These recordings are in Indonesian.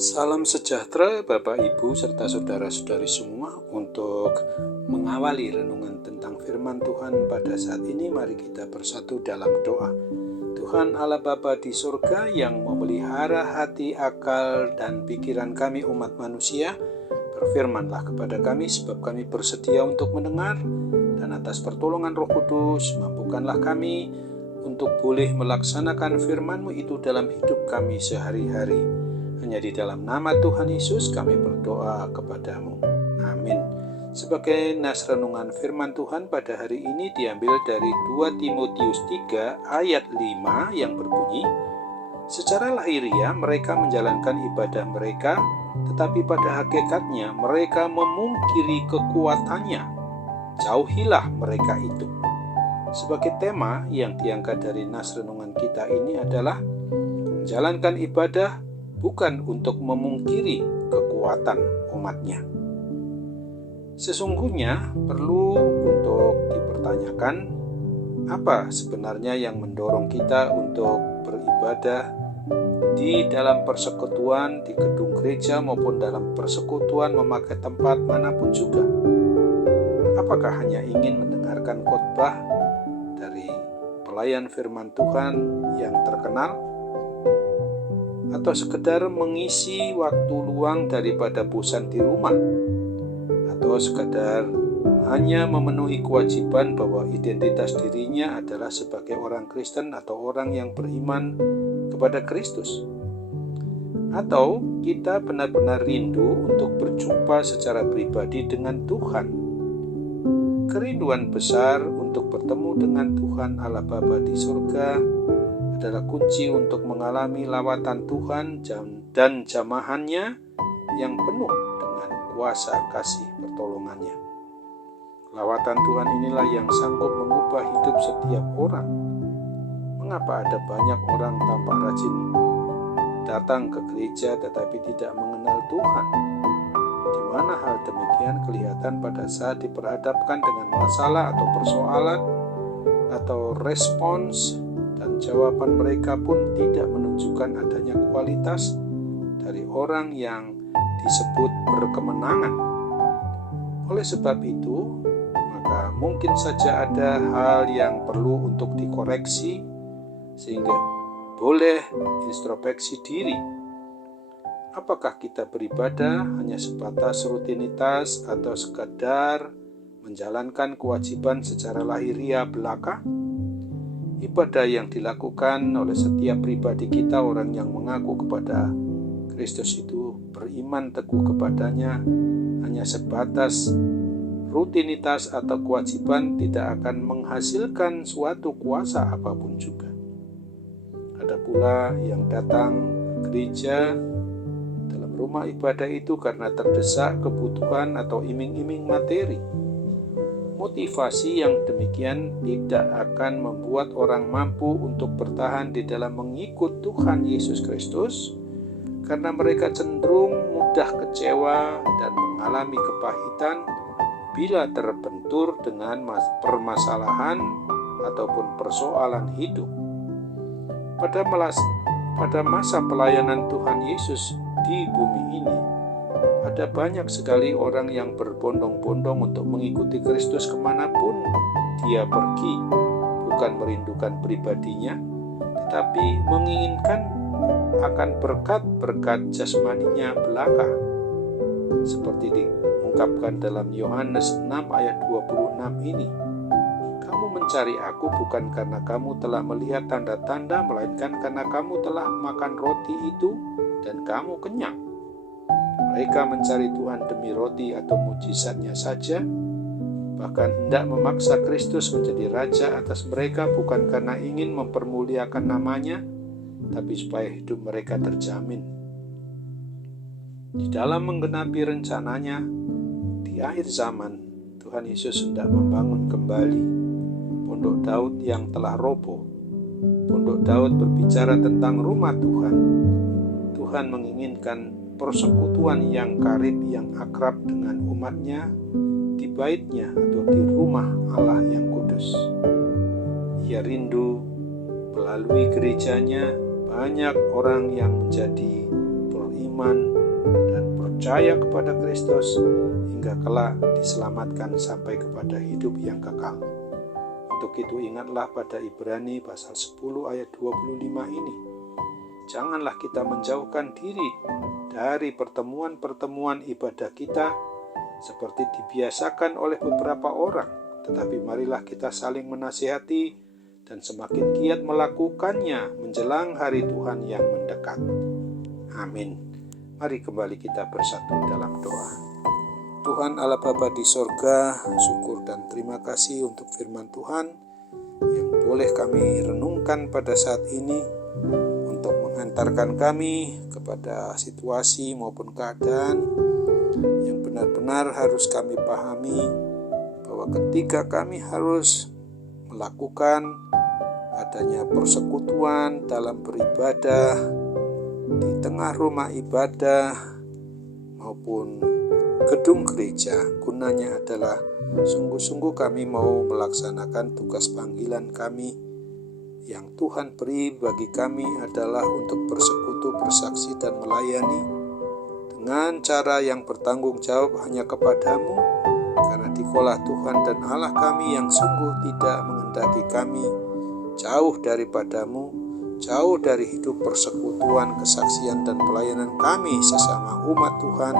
Salam sejahtera Bapak Ibu serta saudara-saudari semua. Untuk mengawali renungan tentang firman Tuhan pada saat ini, mari kita bersatu dalam doa. Tuhan Allah Bapa di surga yang memelihara hati, akal, dan pikiran kami umat manusia, berfirmanlah kepada kami sebab kami bersedia untuk mendengar, dan atas pertolongan Roh Kudus mampukanlah kami untuk boleh melaksanakan firman-Mu itu dalam hidup kami sehari-hari. Hanya di dalam nama Tuhan Yesus kami berdoa kepadamu. Amin. Sebagai nas renungan firman Tuhan pada hari ini diambil dari 2 Timotius 3 ayat 5 yang berbunyi, secara lahiriah mereka menjalankan ibadah mereka, tetapi pada hakikatnya mereka memungkiri kekuatannya. Jauhilah mereka itu. Sebagai tema yang diangkat dari nas renungan kita ini adalah menjalankan ibadah bukan untuk memungkiri kekuatan umatnya. Sesungguhnya perlu untuk dipertanyakan, apa sebenarnya yang mendorong kita untuk beribadah di dalam persekutuan, di gedung gereja maupun dalam persekutuan memakai tempat manapun juga. Apakah hanya ingin mendengarkan khotbah dari pelayan firman Tuhan yang terkenal, atau sekedar mengisi waktu luang daripada bosan di rumah, atau sekedar hanya memenuhi kewajiban bahwa identitas dirinya adalah sebagai orang Kristen atau orang yang beriman kepada Kristus, atau kita benar-benar rindu untuk berjumpa secara pribadi dengan Tuhan. Kerinduan besar untuk bertemu dengan Tuhan Allah Bapa di surga adalah kunci untuk mengalami lawatan Tuhan dan jamahannya yang penuh dengan kuasa kasih pertolongannya. Lawatan Tuhan inilah yang sanggup mengubah hidup setiap orang. Mengapa ada banyak orang tampak rajin datang ke gereja tetapi tidak mengenal Tuhan? Di mana hal demikian kelihatan pada saat diperhadapkan dengan masalah atau persoalan atau respons, dan jawaban mereka pun tidak menunjukkan adanya kualitas dari orang yang disebut berkemenangan. Oleh sebab itu, maka mungkin saja ada hal yang perlu untuk dikoreksi sehingga boleh introspeksi diri. Apakah kita beribadah hanya sebatas rutinitas atau sekadar menjalankan kewajiban secara lahiriah belaka? Ibadah yang dilakukan oleh setiap pribadi kita, orang yang mengaku kepada Kristus itu beriman teguh kepadanya, hanya sebatas rutinitas atau kewajiban, tidak akan menghasilkan suatu kuasa apapun juga. Ada pula yang datang ke gereja dalam rumah ibadah itu karena terdesak kebutuhan atau iming-iming materi. Motivasi yang demikian tidak akan membuat orang mampu untuk bertahan di dalam mengikut Tuhan Yesus Kristus, karena mereka cenderung mudah kecewa dan mengalami kepahitan bila terbentur dengan permasalahan ataupun persoalan hidup. Pada masa pelayanan Tuhan Yesus di bumi ini, ada banyak sekali orang yang berbondong-bondong untuk mengikuti Kristus kemanapun dia pergi, bukan merindukan pribadinya, tetapi menginginkan akan berkat-berkat jasmaninya belaka. Seperti diungkapkan dalam Yohanes 6 ayat 26 ini, kamu mencari aku bukan karena kamu telah melihat tanda-tanda, melainkan karena kamu telah makan roti itu dan kamu kenyang. Mereka mencari Tuhan demi roti atau mujizatnya saja, bahkan hendak memaksa Kristus menjadi raja atas mereka bukan karena ingin mempermuliakan namanya, tapi supaya hidup mereka terjamin. Di dalam menggenapi rencananya, di akhir zaman, Tuhan Yesus hendak membangun kembali Pondok Daud yang telah roboh. Pondok Daud berbicara tentang rumah Tuhan. Tuhan menginginkan persekutuan yang karib, yang akrab dengan umatnya di baitnya atau di rumah Allah yang kudus. Ia rindu melalui gerejanya banyak orang yang menjadi beriman beriman dan percaya kepada Kristus hingga kelak diselamatkan sampai kepada hidup yang kekal. Untuk itu ingatlah pada Ibrani pasal 10 ayat 25 ini. Janganlah kita menjauhkan diri dari pertemuan-pertemuan ibadah kita seperti dibiasakan oleh beberapa orang, tetapi marilah kita saling menasihati dan semakin giat melakukannya menjelang hari Tuhan yang mendekat. Amin. Mari kembali kita bersatu dalam doa. Tuhan Allah Bapa di sorga, syukur dan terima kasih untuk firman Tuhan yang boleh kami renungkan pada saat ini untuk menghantarkan kami kepada situasi maupun keadaan yang benar-benar harus kami pahami bahwa ketika kami harus melakukan adanya persekutuan dalam beribadah di tengah rumah ibadah maupun gedung gereja, gunanya adalah sungguh-sungguh kami mau melaksanakan tugas panggilan kami yang Tuhan beri bagi kami adalah untuk bersekutu, bersaksi dan melayani dengan cara yang bertanggung jawab hanya kepadamu, karena dikolah Tuhan dan Allah kami yang sungguh tidak menghendaki kami jauh daripadamu, jauh dari hidup persekutuan, kesaksian dan pelayanan kami sesama umat Tuhan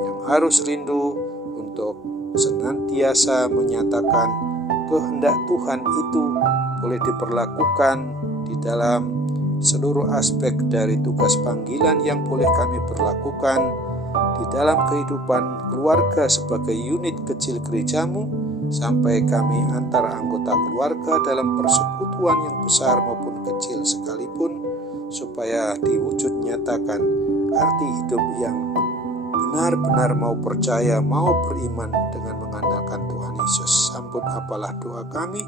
yang harus rindu untuk senantiasa menyatakan kehendak Tuhan itu boleh diperlakukan di dalam seluruh aspek dari tugas panggilan yang boleh kami berlakukan di dalam kehidupan keluarga sebagai unit kecil gerejamu, sampai kami antara anggota keluarga dalam persekutuan yang besar maupun kecil sekalipun, supaya diwujud nyatakan arti hidup yang benar-benar mau percaya, mau beriman dengan mengandalkan Tuhan Yesus. Sampun apalah doa kami,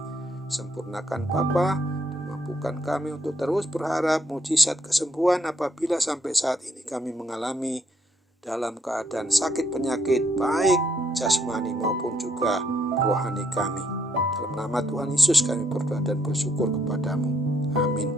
sempurnakan Bapa, dan mampukan kami untuk terus berharap mujizat kesembuhan apabila sampai saat ini kami mengalami dalam keadaan sakit penyakit, baik jasmani maupun juga rohani kami. Dalam nama Tuhan Yesus kami berdoa dan bersyukur kepadamu. Amin.